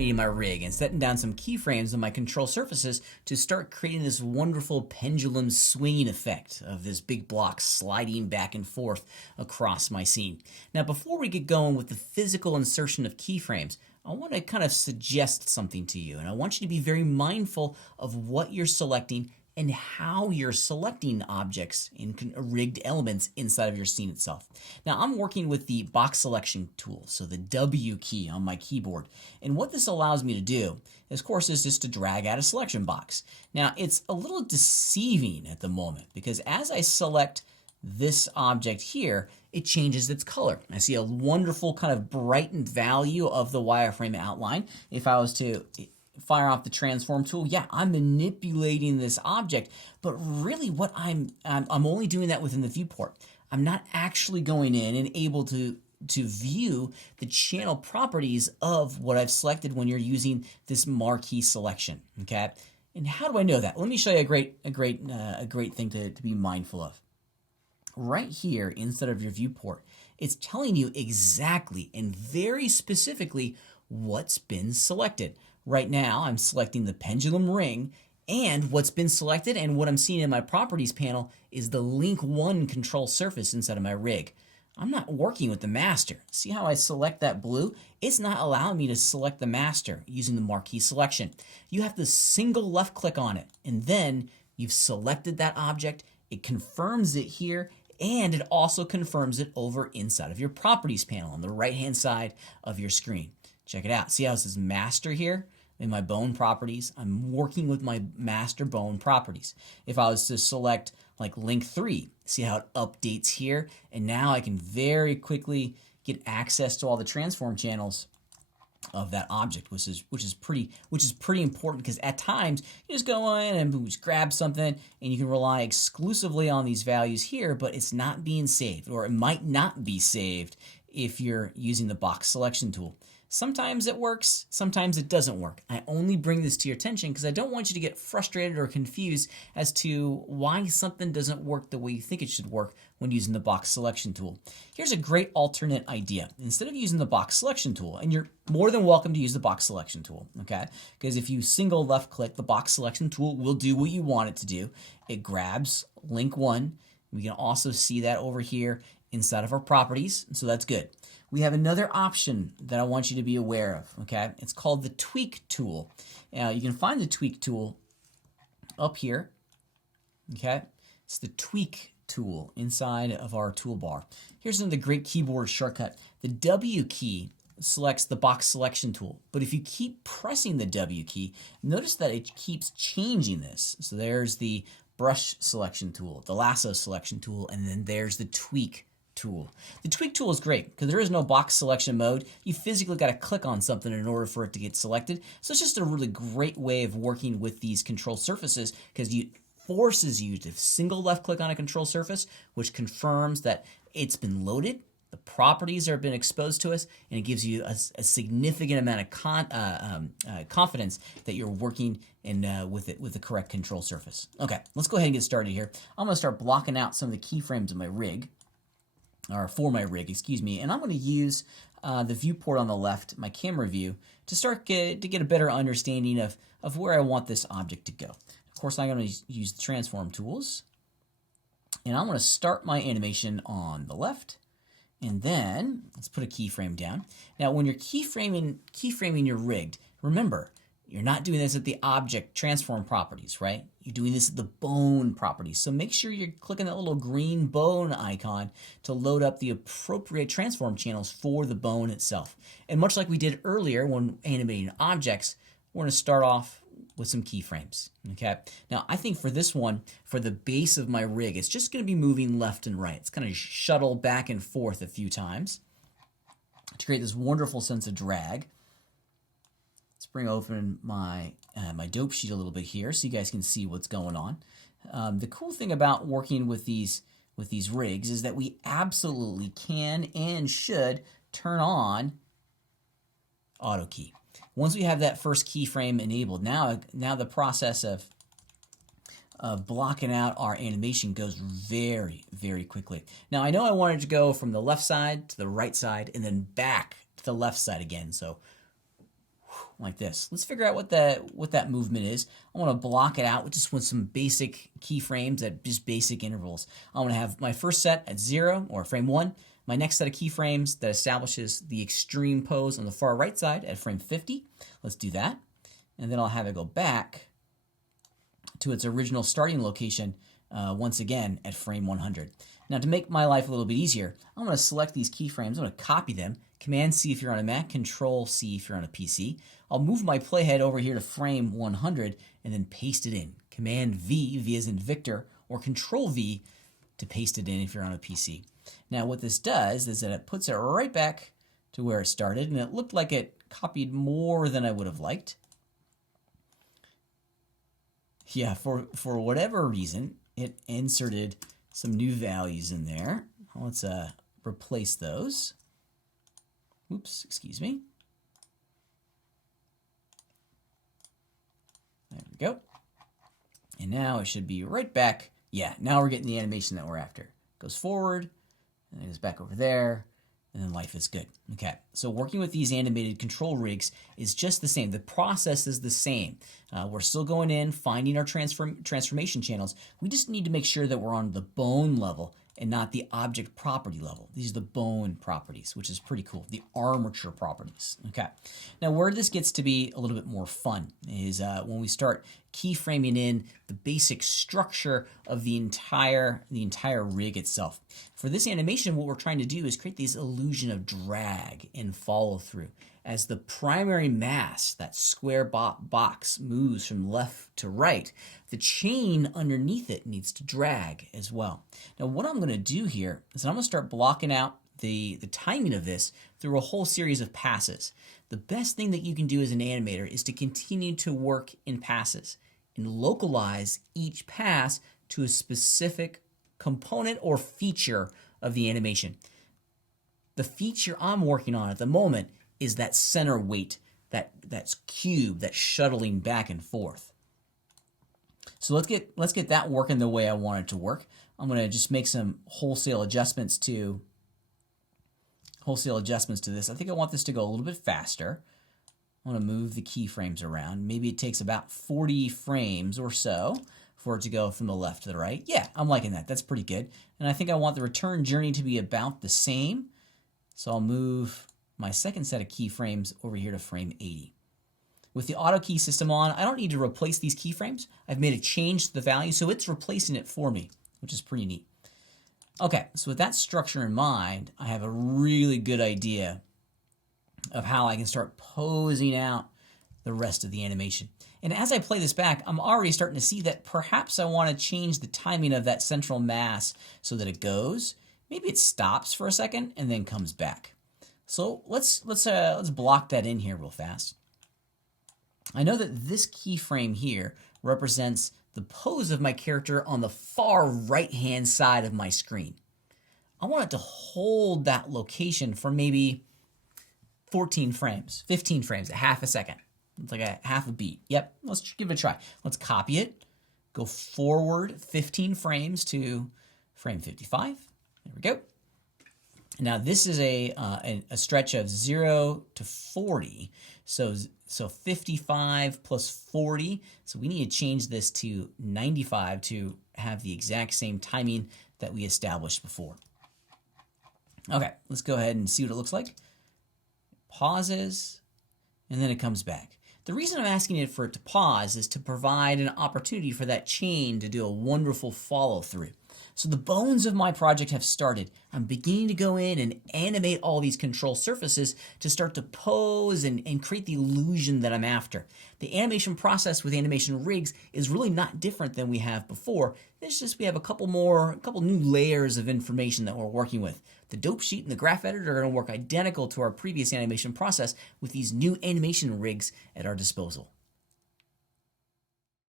animating my rig and setting down some keyframes on my control surfaces to start creating this wonderful pendulum swinging effect of this big block sliding back and forth across my scene. Now, before we get going with the physical insertion of keyframes, I want to kind of suggest something to you, and I want you to be very mindful of what you're selecting and how you're selecting objects in rigged elements inside of your scene itself. Now, I'm working with the box selection tool, so the W key on my keyboard. And what this allows me to do, of course, is just to drag out a selection box. Now, it's a little deceiving at the moment because as I select this object here, it changes its color. I see a wonderful kind of brightened value of the wireframe outline. If I was to fire off the transform tool, yeah, I'm manipulating this object, but really what I'm only doing that within the viewport. I'm not actually going in and able to view the channel properties of what I've selected when you're using this marquee selection. Okay, and how do I know that? Let me show you a great thing to be mindful of. Right here inside of your viewport, it's telling you exactly and very specifically what's been selected. Right now, I'm selecting the pendulum ring, and what's been selected and what I'm seeing in my properties panel is the link 1 control surface inside of my rig. I'm not working with the master. See how I select that blue? It's not allowing me to select the master using the marquee selection. You have to single left click on it, and then you've selected that object. It confirms it here, and it also confirms it over inside of your properties panel on the right-hand side of your screen. Check it out. See how it says master here in my bone properties? I'm working with my master bone properties. If I was to select like link 3, see how it updates here? And now I can very quickly get access to all the transform channels of that object, which is pretty important because at times you just go in and just grab something and you can rely exclusively on these values here, but it's not being saved, or it might not be saved if you're using the box selection tool. Sometimes it works, sometimes it doesn't work. I only bring this to your attention because I don't want you to get frustrated or confused as to why something doesn't work the way you think it should work when using the box selection tool. Here's a great alternate idea. Instead of using the box selection tool, and you're more than welcome to use the box selection tool, okay? Because if you single left click, the box selection tool will do what you want it to do. It grabs link 1. We can also see that over here inside of our properties, so that's good. We have another option that I want you to be aware of, okay? It's called the tweak tool. You can find the tweak tool up here, okay? It's the tweak tool inside of our toolbar. Here's another great keyboard shortcut. The W key selects the box selection tool, but if you keep pressing the W key, notice that it keeps changing this. So there's the brush selection tool, the lasso selection tool, and then there's the tweak tool. The tweak tool is great because there is no box selection mode. You physically got to click on something in order for it to get selected. So it's just a really great way of working with these control surfaces because it forces you to single left click on a control surface, which confirms that it's been loaded, the properties have been exposed to us, and it gives you a significant amount of confidence that you're working with the correct control surface. Okay, let's go ahead and get started here. I'm going to start blocking out some of the keyframes of my rig. Or for my rig, excuse me, and I'm going to use the viewport on the left, my camera view, to start to get a better understanding of where I want this object to go. Of course, I'm going to use the transform tools, and I'm going to start my animation on the left, and then let's put a keyframe down. Now, when you're keyframing your rigged, remember, you're not doing this at the object transform properties, right? You're doing this at the bone properties. So make sure you're clicking that little green bone icon to load up the appropriate transform channels for the bone itself. And much like we did earlier when animating objects, we're going to start off with some keyframes, okay? Now, I think for this one, for the base of my rig, it's just going to be moving left and right. It's going to shuttle back and forth a few times to create this wonderful sense of drag. Let's bring open my my dope sheet a little bit here so you guys can see what's going on. The cool thing about working with these rigs is that we absolutely can and should turn on auto key. Once we have that first keyframe enabled, now the process of blocking out our animation goes very, very quickly. Now I know I wanted to go from the left side to the right side and then back to the left side again. So like this. Let's figure out what that movement is. I want to block it out just with some basic keyframes at just basic intervals. I want to have my first set at 0 or frame 1. My next set of keyframes that establishes the extreme pose on the far right side at frame 50. Let's do that. And then I'll have it go back to its original starting location once again at frame 100. Now to make my life a little bit easier, I'm going to select these keyframes. I'm going to copy them. Command C if you're on a Mac, Control C if you're on a PC. I'll move my playhead over here to frame 100 and then paste it in. Command V, V as in Victor, or Control V to paste it in if you're on a PC. Now what this does is that it puts it right back to where it started, and it looked like it copied more than I would have liked. Yeah, for whatever reason, it inserted some new values in there. Let's replace those. Oops, excuse me. There we go. And now it should be right back. Yeah, now we're getting the animation that we're after. Goes forward, and it goes back over there, and then life is good. Okay, so working with these animated control rigs is just the same. The process is the same. We're still going in, finding our transformation channels. We just need to make sure that we're on the bone level and not the object property level. These are the bone properties, which is pretty cool. The armature properties. Okay. Now, where this gets to be a little bit more fun is when we start keyframing in the basic structure of the entire rig itself. For this animation, what we're trying to do is create this illusion of drag and follow through. As the primary mass, that square box, moves from left to right, the chain underneath it needs to drag as well. Now what I'm going to do here is I'm going to start blocking out the timing of this through a whole series of passes. The best thing that you can do as an animator is to continue to work in passes and localize each pass to a specific component or feature of the animation. The feature I'm working on at the moment is that center weight, that's cube, that shuttling back and forth. So let's get that working the way I want it to work. I'm going to just make some wholesale adjustments to this. I think I want this to go a little bit faster. I want to move the keyframes around. Maybe it takes about 40 frames or so for it to go from the left to the right. Yeah, I'm liking that. That's pretty good. And I think I want the return journey to be about the same. So I'll move my second set of keyframes over here to frame 80. With the auto key system on, I don't need to replace these keyframes. I've made a change to the value, so it's replacing it for me, which is pretty neat. Okay, so with that structure in mind, I have a really good idea of how I can start posing out the rest of the animation. And as I play this back, I'm already starting to see that perhaps I want to change the timing of that central mass so that it goes. Maybe it stops for a second and then comes back. So let's block that in here real fast. I know that this keyframe here represents the pose of my character on the far right-hand side of my screen. I want it to hold that location for maybe 14 frames, 15 frames, a half a second. It's like a half a beat. Yep, let's give it a try. Let's copy it, go forward 15 frames to frame 55. There we go. Now this is a stretch of 0 to 40, so 55 plus 40. So we need to change this to 95 to have the exact same timing that we established before. Okay, let's go ahead and see what it looks like. Pauses, and then it comes back. The reason I'm asking it for it to pause is to provide an opportunity for that chain to do a wonderful follow through. So the bones of my project have started. I'm beginning to go in and animate all these control surfaces to start to pose and create the illusion that I'm after. The animation process with animation rigs is really not different than we have before. It's just we have a couple new layers of information that we're working with. The dope sheet and the graph editor are going to work identical to our previous animation process with these new animation rigs at our disposal.